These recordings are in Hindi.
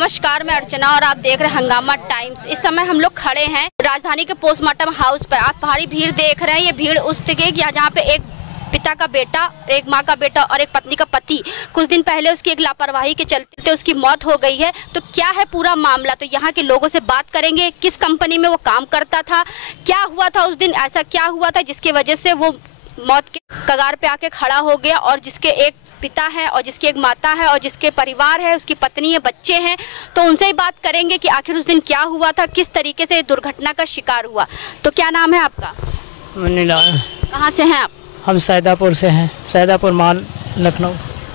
नमस्कार, मैं अर्चना और आप देख रहे हैं हंगामा टाइम्स। इस समय हम लोग खड़े हैं राजधानी के पोस्टमार्टम हाउस पर। आप भारी भीड़ देख रहे हैं। ये भीड़ उस जगह जहाँ पे एक पिता का बेटा, एक माँ का बेटा और एक पत्नी का पति, कुछ दिन पहले उसकी एक लापरवाही के चलते उसकी मौत हो गई है। तो क्या है पूरा मामला, तो यहाँ के लोगों से बात करेंगे। किस कंपनी में वो काम करता था, क्या हुआ था उस दिन, ऐसा क्या हुआ था जिसकी वजह से वो मौत के कगार पे आके खड़ा हो गया, और जिसके एक पिता है और जिसकी एक माता है और जिसके परिवार है, उसकी पत्नी है, बच्चे हैं। तो उनसे ही बात करेंगे कि आखिर उस दिन क्या हुआ था, किस तरीके से दुर्घटना का शिकार हुआ। तो क्या नाम है आपका? कहाँ से हैं आप? हम सैदापुर से हैं, सैदापुर माल, लखनऊ।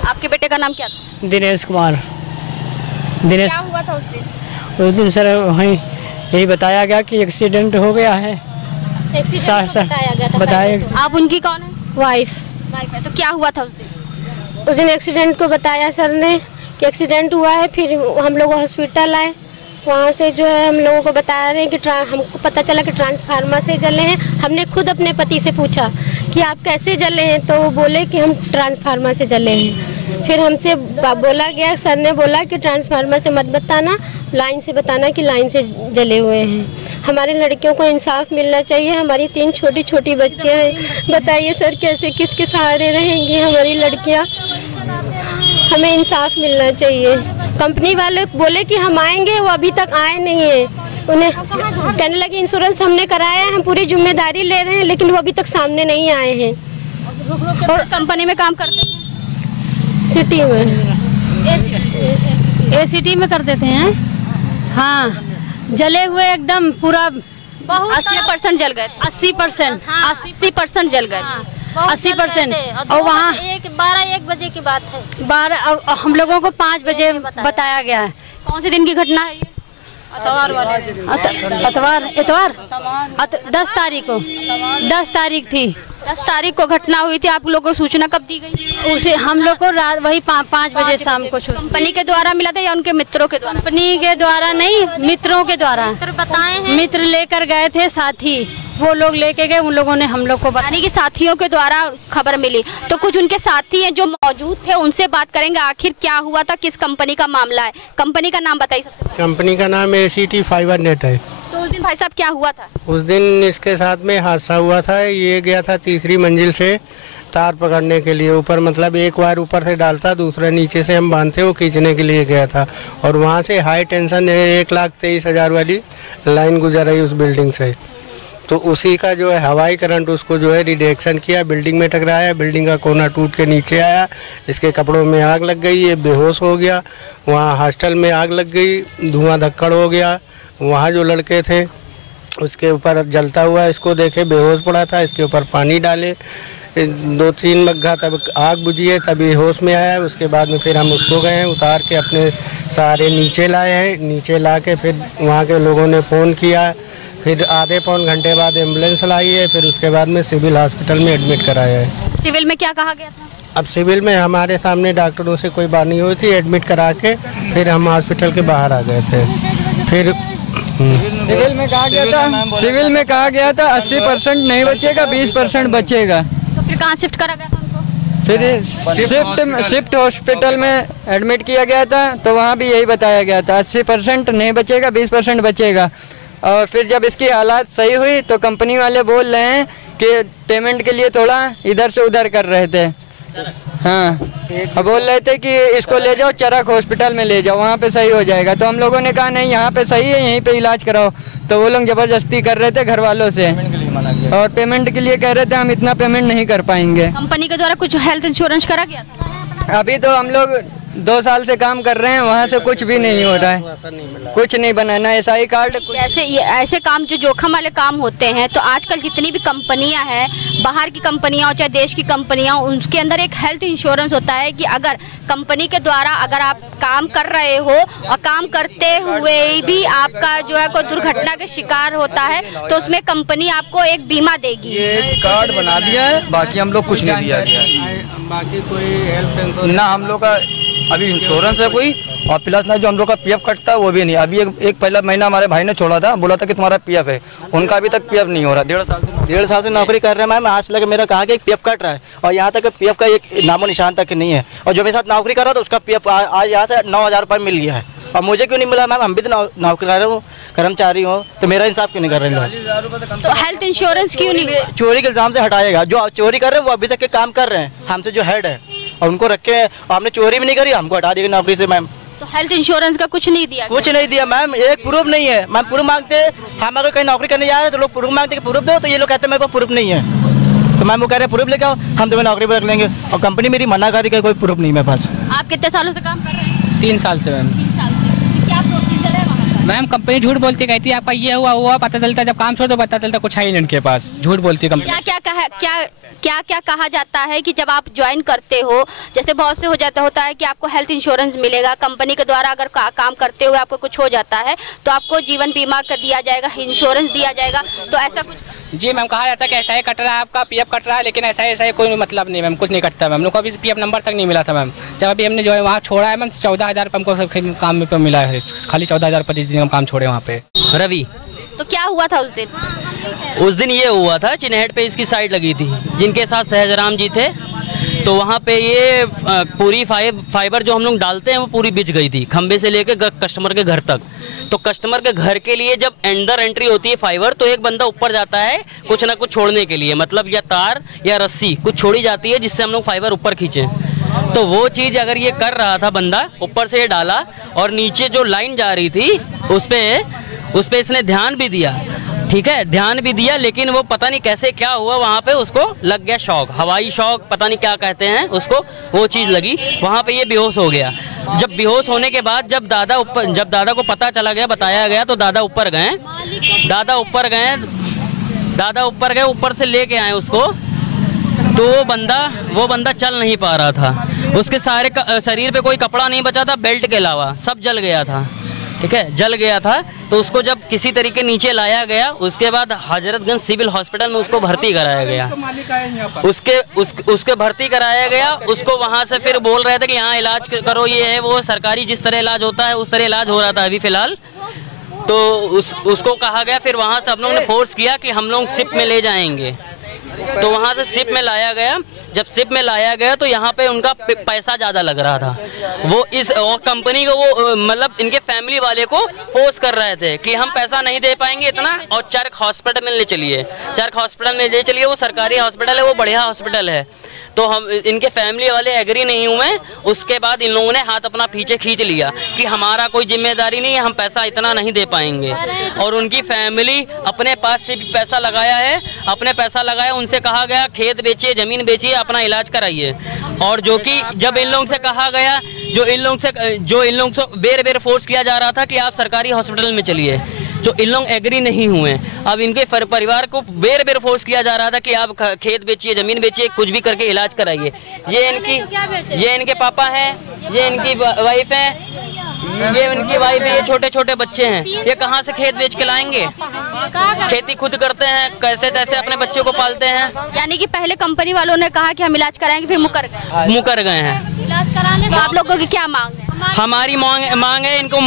आपके बेटे का नाम क्या था? दिनेश कुमार। दिनेश। क्या हुआ था उस दिन सर वहीं यही बताया गया कि एक्सीडेंट हो गया है। एक्सीडेंट बताया गया था। बताया। आप उनकी कौन है? वाइफ है। तो क्या हुआ था उस दिन? उस दिन एक्सीडेंट को बताया सर ने कि एक्सीडेंट हुआ है। फिर हम लोग हॉस्पिटल आए, वहाँ से जो है हम लोगों को बता रहे हैं कि हमको पता चला कि ट्रांसफार्मर से जले हैं। हमने खुद अपने पति से पूछा कि आप कैसे जले हैं, तो वो बोले कि हम ट्रांसफार्मर से जले हैं। फिर हमसे बोला गया, सर ने बोला कि ट्रांसफार्मर से मत बताना, लाइन से बताना कि लाइन से जले हुए हैं। हमारे लड़कियों को इंसाफ मिलना चाहिए। हमारी 3 छोटी छोटी बच्चियाँ हैं। बताइए सर, कैसे किसके सहारे रहेंगी हमारी लड़कियाँ? हमें इंसाफ मिलना चाहिए। कंपनी वाले बोले कि हम आएंगे, वो अभी तक आए नहीं है। उन्हें कहने लगे इंश्योरेंस हमने कराया है, हम पूरी जिम्मेदारी ले रहे हैं, लेकिन वो अभी तक सामने नहीं आए हैं। और कंपनी में काम करते हैं? सिटी में, ACT में कर देते हैं। हाँ, जले हुए एकदम पूरा 80% जल गए। 80%। 80% जल गए। 80%। और वहाँ 12-1 बजे की बात है। 12, हम लोगों को 5 बजे बताया गया है। कौन से दिन की घटना है ये? इतवार 10 तारीख को, 10 तारीख थी। 10 तारीख को घटना हुई थी। आप लोगों को सूचना कब दी गई? उसे हम लोग को रात वही 5 बजे शाम को। कंपनी के द्वारा मिला था या उनके मित्रों के द्वारा? कंपनी के द्वारा नहीं, मित्रों के द्वारा बताए हैं। मित्र लेकर गए थे, साथी वो लोग लेके गए, उन लोगों ने हम लोग को यानी कि साथियों के द्वारा खबर मिली। तो कुछ उनके साथी हैं जो मौजूद थे, उनसे बात करेंगे आखिर क्या हुआ था, किस कंपनी का मामला है। कंपनी का नाम बताइए सबसे पहले। कंपनी का नाम ACT फाइबर नेट है। तो उस दिन भाई साहब क्या हुआ था? उस दिन इसके साथ में हादसा हुआ था। ये गया था 3री मंजिल से तार पकड़ने के लिए ऊपर, मतलब एक वायर ऊपर से डालता, दूसरा नीचे से हम बांधते, वो खींचने के लिए गया था। और वहाँ से हाई टेंशन 1,23,000 वाली लाइन गुजर रही उस बिल्डिंग से। तो उसी का जो है हवाई करंट उसको जो है रिडक्शन किया, बिल्डिंग में टकराया, बिल्डिंग का कोना टूट के नीचे आया, इसके कपड़ों में आग लग गई, ये बेहोश हो गया। वहाँ हॉस्टल में आग लग गई, धुआं धक्कड़ हो गया। वहाँ जो लड़के थे उसके ऊपर जलता हुआ इसको देखे, बेहोश पड़ा था, इसके ऊपर पानी डाले 2-3 मग्घा, तब आग बुझी है, तभी होश में आया। उसके बाद में फिर हम उसको गए हैं उतार के अपने सहारे नीचे लाए हैं। नीचे ला के फिर वहाँ के लोगों ने फ़ोन किया, फिर आधे पौन घंटे बाद एम्बुलेंस लाई है, फिर उसके बाद में सिविल हॉस्पिटल में एडमिट कराया है। सिविल में क्या कहा गया था? अब सिविल में हमारे सामने डॉक्टरों से कोई बात नहीं हुई थी, एडमिट करा के फिर हम हॉस्पिटल के बाहर आ गए थे। फिर सिविल में कहा गया था 80% नहीं बचेगा, 20% बचेगा। तो फिर कहाँ शिफ्ट करा गया था उनको? फिर शिफ्ट हॉस्पिटल में एडमिट किया गया था, तो वहाँ भी यही बताया गया था 80% नहीं बचेगा, 20% बचेगा। और फिर जब इसकी हालात सही हुई तो कंपनी वाले बोल रहे हैं कि पेमेंट के लिए थोड़ा इधर से उधर कर रहे थे। हाँ, बोल रहे थे कि इसको ले जाओ चरक हॉस्पिटल में ले जाओ, वहाँ पे सही हो जाएगा। तो हम लोगों ने कहा नहीं, यहाँ पे सही है, यहीं पे इलाज कराओ। तो वो लोग ज़बरदस्ती कर रहे थे घर वालों से, और पेमेंट के लिए कह रहे थे हम इतना पेमेंट नहीं कर पाएंगे। कंपनी के द्वारा कुछ हेल्थ इंश्योरेंस करा गया था? अभी तो हम लोग 2 साल से काम कर रहे हैं, वहाँ से कुछ भी नहीं हो रहा है, कुछ नहीं बना, ना SI कार्ड। ऐसे काम जो जोखिम वाले काम होते हैं, तो आजकल जितनी भी कंपनियां हैं, बाहर की कंपनियां हो चाहे देश की कंपनियां, उनके अंदर एक हेल्थ इंश्योरेंस होता है कि अगर कंपनी के द्वारा अगर आप काम कर रहे हो और काम करते हुए भी आपका जो है कोई दुर्घटना के शिकार होता है, तो उसमें कंपनी आपको एक बीमा देगी। ये कार्ड बना दिया है, बाकी हम लोग कुछ नहीं दिया गया, बाकी कोई हेल्थ इंश्योरेंस ना हम लोग का अभी इंश्योरेंस है कोई, और प्लस ना जो हम लोग का PF कटता है वो भी नहीं। अभी एक पहला महीना हमारे भाई ने छोड़ा था, बोला था कि तुम्हारा PF है, उनका अभी तक PF नहीं हो रहा। 1.5 साल से नौकरी कर रहे हैं मैम, आज लगे मेरा कहा कि PF कट रहा है, और यहाँ तक PF का एक नामो निशान तक नहीं है। और जो मेरे साथ नौकरी कर रहा था उसका PF आज यहाँ से 9,000 रुपये मिल गया है। और मुझे क्यों नहीं मिला मैम? हम भी तो नौकरी हूँ, कर्मचारी हूँ, तो मेरा इंसाफ क्यों नहीं कर रहे लोग? तो हेल्थ इंश्योरेंस क्यों नहीं? चोरी के इल्जाम से हटाएगा। जो चोरी कर रहे हैं वो अभी तक के काम कर रहे हैं, हमसे जो हेड है और उनको रखे हैं, हमने चोरी भी नहीं करी, हमको हटा देगा नौकरी से मैम। तो हेल्थ इंश्योरेंस का कुछ नहीं दिया? कुछ नहीं दिया मैम, एक प्रूफ नहीं है मैम। प्रूफ मांगते हम अगर कहीं नौकरी करने जा रहे हैं तो लोग प्रूफ मांगते प्रूफ दो, तो ये लोग कहते हैं मेरे पास प्रूफ नहीं है। तो मैम वो कह रहे हैं प्रूफ लेके आओ, हम तुम्हें नौकरी पर रख लेंगे, और कंपनी मेरी मना कर रही है, कोई प्रूफ नहीं मेरे पास। आप कितने सालों से काम कर रहे हैं? 3 साल से मैम। 3 साल से। तो क्या प्रोसीजर है वहाँ का? मैम कंपनी झूठ बोलती, कहती है आपका ये हुआ, पता चलता है जब काम छोड़ दो पता चलता कुछ है ही नहीं उनके पास। झूठ बोलती कंपनी। क्या कहा जाता है कि जब आप ज्वाइन करते हो, जैसे बहुत से होता है कि आपको हेल्थ इंश्योरेंस मिलेगा कंपनी के द्वारा, अगर काम करते हुए आपको कुछ हो जाता है तो आपको जीवन बीमा कर दिया जाएगा, इंश्योरेंस दिया जाएगा, तो ऐसा कुछ? जी मैम, कहा जाता है कि ऐसा ही कट रहा है आपका, पीएफ कट रहा है, लेकिन ऐसा ही कोई मतलब नहीं मैम, कुछ नहीं कटता मैम। लोग को अभी पीएफ नंबर तक नहीं मिला था मैम। जब अभी हमने जो है वहाँ छोड़ा है मैम, 14,000 हमको काम पे मिला है, खाली 14,000 पर दिन हम काम छोड़े वहाँ पे। रवि, तो क्या हुआ था उस दिन? उस दिन ये हुआ था, चिन्हट पे इसकी साइट लगी थी, जिनके साथ सहजराम जी थे, तो वहाँ पे ये पूरी फाइबर जो हम लोग डालते हैं वो पूरी बिछ गई थी, खंबे से लेके कस्टमर के घर तक। तो कस्टमर के घर के लिए जब अंदर एंट्री होती है फाइबर, तो एक बंदा ऊपर जाता है कुछ ना कुछ छोड़ने के लिए, मतलब या तार या रस्सी कुछ छोड़ी जाती है जिससे हम लोग फाइबर ऊपर खींचें। तो वो चीज़ अगर ये कर रहा था बंदा, ऊपर से ये डाला और नीचे जो लाइन जा रही थी उस पर इसने ध्यान भी दिया, ठीक है, ध्यान भी दिया, लेकिन वो पता नहीं कैसे क्या हुआ, वहाँ पे उसको लग गया शॉक, हवाई शॉक, पता नहीं क्या कहते हैं उसको, वो चीज़ लगी, वहाँ पे ये बेहोश हो गया। जब बेहोश होने के बाद जब दादा को पता चला गया, बताया गया, तो दादा ऊपर गए, ऊपर से लेके आए उसको, तो वो बंदा चल नहीं पा रहा था, उसके सारे शरीर पे कोई कपड़ा नहीं बचा था, बेल्ट के अलावा सब जल गया था, ठीक है, जल गया था। तो उसको जब किसी तरीके नीचे लाया गया, उसके बाद हजरतगंज सिविल हॉस्पिटल में उसको भर्ती कराया गया। उसके भर्ती कराया गया, उसको वहाँ से फिर बोल रहे थे कि यहाँ इलाज करो, ये है वो, सरकारी जिस तरह इलाज होता है उस तरह इलाज हो रहा था अभी फ़िलहाल। तो उसको कहा गया, फिर वहाँ से हम लोगों ने फोर्स किया कि हम लोग शिप में ले जाएंगे, तो वहाँ से शिप में लाया गया। जब शिप में लाया गया तो यहाँ पे उनका पैसा ज़्यादा लग रहा था, वो इस और कंपनी को वो मतलब इनके फैमिली वाले को फोर्स कर रहे थे कि हम पैसा नहीं दे पाएंगे इतना, और चरक हॉस्पिटल में ले चलिए, वो सरकारी हॉस्पिटल है, वो बढ़िया हॉस्पिटल है। तो हम इनके फैमिली वाले एग्री नहीं हुए, उसके बाद इन लोगों ने हाथ अपना पीछे खींच लिया कि हमारा कोई जिम्मेदारी नहीं है, हम पैसा इतना नहीं दे पाएंगे। और उनकी फैमिली अपने पास से भी पैसा लगाया, उनसे कहा गया खेत बेचिए, ज़मीन बेचिए, अपना इलाज कराइए। और जो कि जब इन लोगों से कहा गया, जो इन लोगों से बेर फोर्स किया जा रहा था कि आप सरकारी हॉस्पिटल में चलिए, जो इन लोग एग्री नहीं हुए। अब इनके परिवार को बेर फोर्स किया जा रहा था कि आप खेत बेचिए, ज़मीन बेचिए, कुछ भी करके इलाज कराइए। ये इनके पापा हैं, ये इनकी वाइफ है, ये छोटे छोटे बच्चे हैं, ये कहाँ से खेत बेच के लाएंगे? खेती खुद करते हैं, कैसे तैसे अपने बच्चों को पालते हैं। यानी कि पहले कंपनी वालों ने कहा कि हम इलाज कराएंगे, फिर मुकर गए हैं। इलाज कराने तो आप लोगों की क्या मांग है? हमारी मांग है इनको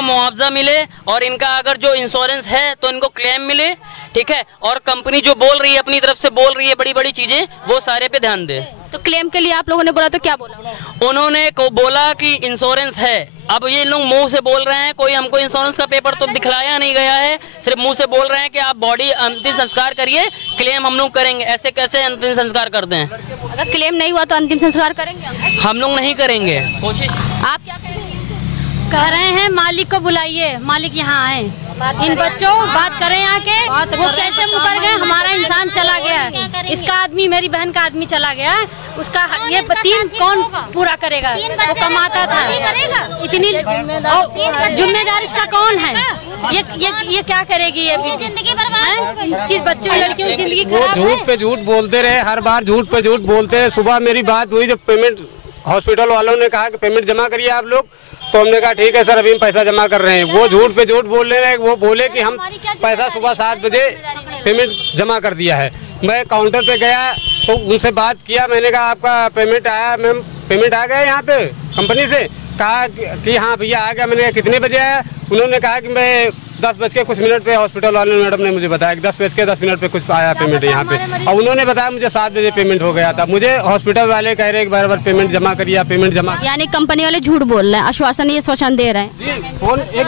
मुआवजा मिले, और इनका अगर जो इंश्योरेंस है तो इनको क्लेम मिले, ठीक है। और कंपनी जो बोल रही है, अपनी तरफ से बोल रही है बड़ी चीजें, वो सारे पे ध्यान दे। तो क्लेम के लिए आप लोगों ने बोला तो क्या बोला? उन्होंने बोला कि इंश्योरेंस है। अब ये लोग मुंह से बोल रहे हैं, कोई हमको इंश्योरेंस का पेपर तो दिखलाया नहीं गया है, सिर्फ मुंह से बोल रहे हैं कि आप बॉडी अंतिम संस्कार करिए, क्लेम हम लोग करेंगे। ऐसे कैसे अंतिम संस्कार करते हैं? अगर क्लेम नहीं हुआ तो अंतिम संस्कार करेंगे? हम लोग नहीं करेंगे कोशिश। आप क्या कह रहे हैं? मालिक को बुलाइए, मालिक यहाँ आए, इन बच्चों बात करें आके, वो कैसे मुकर गए? हमारा इंसान चला गया, इसका आदमी, मेरी बहन का आदमी चला गया, उसका ये 3 कौन पूरा करेगा? वो कमाता था, इतनी जिम्मेदार इसका कौन है? ये क्या करेगी? ये जिंदगी बर्बाद, इसकी बच्चों लड़कियों की जिंदगी खराब है। झूठ पे झूठ बोलते रहे, हर बार झूठ पे झूठ बोलते हैं। सुबह मेरी बात हुई, जब पेमेंट हॉस्पिटल वालों ने कहा कि पेमेंट जमा करिए आप लोग, तो हमने कहा ठीक है सर, अभी हम पैसा जमा कर रहे हैं। वो झूठ पे झूठ बोल रहे हैं, वो बोले कि हम पैसा सुबह 7 बजे पेमेंट जमा कर दिया है। मैं काउंटर पे गया तो उनसे बात किया, मैंने कहा आपका पेमेंट आया? मैम पेमेंट आ गया यहाँ पे कंपनी से? कहा कि हाँ भैया आ गया। मैंने कहा कितने बजे आया? उन्होंने कहा कि मैं 10 बज के कुछ मिनट पे हॉस्पिटल वाले मैडम ने मुझे बताया कि 10 बज के 10 मिनट पे कुछ आया पेमेंट यहाँ पे, और उन्होंने बताया मुझे 7 बजे पेमेंट हो गया था। मुझे हॉस्पिटल वाले कह रहे हैं बराबर पेमेंट जमा करिए, पेमेंट जमा, यानी कंपनी वाले झूठ बोल रहे हैं, आश्वासन ये आश्वासन दे रहे हैं। फोन एक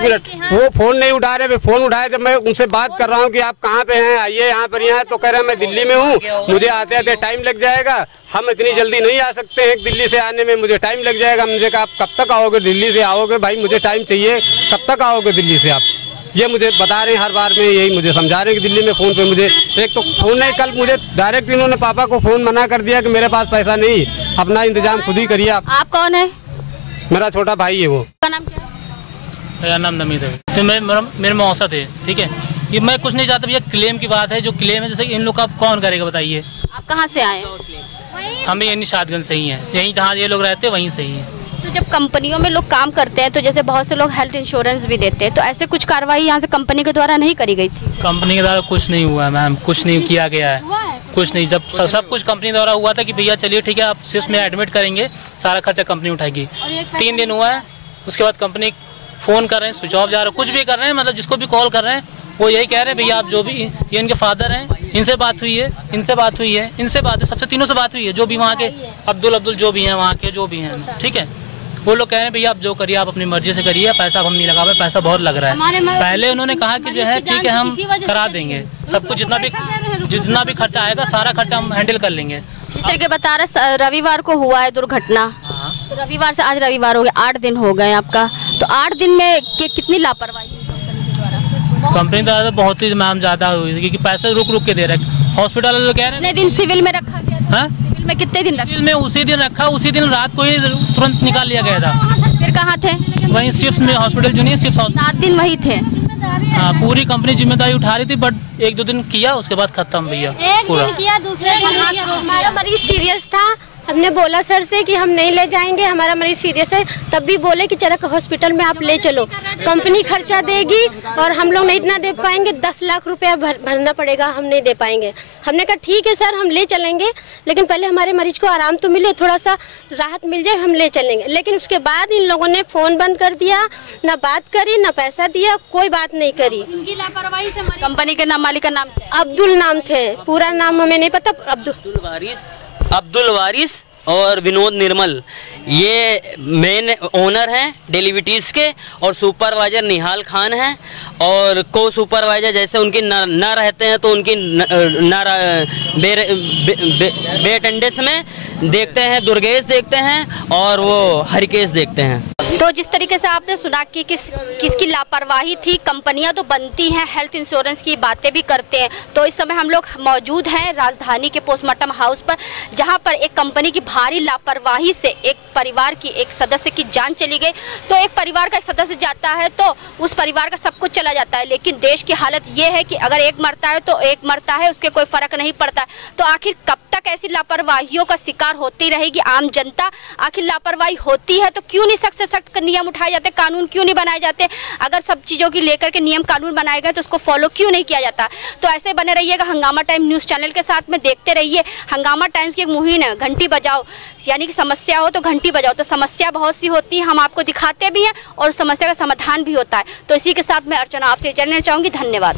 मिनट वो फोन नहीं उठा रहे, फोन उठाए जब मैं उनसे बात कर रहा हूँ कि आप कहाँ पे हैं, आइए यहाँ पर, यहाँ तो कह रहे हैं मैं दिल्ली में हूँ, मुझे आते आते टाइम लग जाएगा, हम इतनी जल्दी नहीं आ सकते हैं, दिल्ली से आने में मुझे टाइम लग जाएगा। मुझे कहा आप कब तक आओगे, दिल्ली से आओगे भाई, मुझे टाइम चाहिए, कब तक आओगे दिल्ली से आप, ये मुझे बता रहे हैं हर बार में, यही मुझे समझा रहे हैं कि दिल्ली में फ़ोन पे मुझे, एक तो फ़ोन नहीं, कल मुझे डायरेक्ट इन्होंने पापा को फ़ोन मना कर दिया कि मेरे पास पैसा नहीं, अपना इंतजाम खुद ही करिए आप। आप कौन है? मेरा छोटा भाई है। वो का नाम क्या है? मेरा नाम नमीद है, तो मेरे में औसत है, ठीक है, ये मैं कुछ नहीं चाहता भैया, क्लेम की बात है, जो क्लेम है जैसे इन लोग का कौन करेगा बताइए। आप कहाँ से आए? हम भी यही निशादगंज से ही हैं, यहीं जहाँ ये लोग रहते हैं वहीं से ही हैं। तो जब कंपनियों में लोग काम करते हैं तो जैसे बहुत से लोग हेल्थ इंश्योरेंस भी देते हैं, तो ऐसे कुछ कार्रवाई यहाँ से कंपनी के द्वारा नहीं करी गई थी? कंपनी के द्वारा कुछ नहीं हुआ है मैम, कुछ नहीं किया गया है, कुछ नहीं। जब सब कुछ कंपनी द्वारा हुआ था कि भैया चलिए ठीक है आप सिर्फ में एडमिट करेंगे, सारा खर्चा कंपनी उठाएगी। 3 दिन हुआ है, उसके बाद कंपनी फ़ोन कर रहे हैं, स्विच ऑफ जा रहा है, कुछ भी कर रहे हैं, मतलब जिसको भी कॉल कर रहे हैं वो यही कह रहे हैं भैया आप जो भी, ये इनके फादर हैं, इनसे बात हुई है, इनसे बात हुई है, इनसे बात है, सबसे तीनों से बात हुई है, जो भी वहाँ के अब्दुल जो भी हैं वहाँ के जो भी हैं, ठीक है, वो लोग कह रहे हैं भैया आप जो करिए आप अपनी मर्जी से करिए, पैसा हम नहीं लगा पाए, पैसा बहुत लग रहा है। पहले उन्होंने कहा कि जो है ठीक है हम करा देंगे सब कुछ, जितना भी खर्चा आएगा सारा खर्चा हम हैंडल कर लेंगे। जिस तरीके बता रहे रविवार को हुआ है दुर्घटना, तो रविवार से आज रविवार हो गया, 8 दिन हो गए आपका, तो 8 दिन में कितनी लापरवाही कंपनी द्वारा? बहुत ही मैम ज़्यादा हुई, क्योंकि पैसे रुक के दे रहे, हॉस्पिटल वाले कह रहे हैं। दिन सिविल में रखा गया था? सिविल में कितने दिन रखा? सिविल में उसी दिन रखा, उसी दिन रात को ही तुरंत निकाल लिया गया था। फिर कहाँ थे? वहीं शिफ्ट में, हॉस्पिटल जूनियर शिफ्ट। 7 दिन वही थे। हाँ, पूरी कंपनी जिम्मेदारी उठा रही थी, बट 1-2 दिन किया, उसके बाद खत्म भैया पूरा। किया, दूसरे दिन हमारा मरीज सीरियस था, हमने बोला सर से कि हम नहीं ले जाएंगे, हमारा मरीज सीरियस है, तब भी बोले कि चलो हॉस्पिटल में आप ले चलो, कंपनी खर्चा देगी और हम लोग नहीं इतना दे पाएंगे, 10 लाख रुपया भरना पड़ेगा, हम नहीं दे पाएंगे। हमने कहा ठीक है सर हम ले चलेंगे, लेकिन पहले हमारे मरीज को आराम तो मिले, थोड़ा सा राहत मिल जाए, हम ले चलेंगे। लेकिन उसके बाद इन लोगों ने फ़ोन बंद कर दिया, ना बात करी, ना पैसा दिया, कोई बात नहीं करी। कंपनी के नाम, मालिक का नाम? अब्दुल नाम थे, पूरा नाम हमें नहीं पता। अब्दुल वारिस और विनोद निर्मल, ये मेन ओनर हैं डेलीविटीज़ के, और सुपरवाइजर निहाल खान हैं, और को सुपरवाइजर जैसे उनकी न रहते हैं तो उनकी बे अटेंडेंस में देखते हैं, दुर्गेश देखते हैं और वो हरिकेश देखते हैं। तो जिस तरीके से आपने सुना कि किसकी लापरवाही थी, कंपनियां तो बनती हैं, हेल्थ इंश्योरेंस की बातें भी करते हैं, तो इस समय हम लोग मौजूद हैं राजधानी के पोस्टमार्टम हाउस पर, जहां पर एक कंपनी की भारी लापरवाही से एक परिवार की एक सदस्य की जान चली गई। तो एक परिवार का एक सदस्य जाता है तो उस परिवार का सब कुछ चला जाता है, लेकिन देश की हालत ये है कि अगर एक मरता है तो एक मरता है, उसके कोई फर्क नहीं पड़ता। तो आखिर कब तक ऐसी लापरवाहियों का शिकार होती रहेगी आम जनता? आखिर लापरवाही होती है तो क्यों नहीं सख्त से सख्त नियम उठाए जाते, कानून क्यों नहीं बनाए जाते? अगर सब चीज़ों की लेकर के नियम कानून बनाए गए तो उसको फॉलो क्यों नहीं किया जाता? तो ऐसे बने रहिएगा हंगामा टाइम न्यूज़ चैनल के साथ में, देखते रहिए। हंगामा टाइम्स की एक मुहिम है, घंटी बजाओ, यानी कि समस्या हो तो घंटी बजाओ। तो समस्या बहुत सी होती है, हम आपको दिखाते भी हैं और समस्या का समाधान भी होता है। तो इसी के साथ मैं अर्चना आपसे जानना चाहूँगी। धन्यवाद।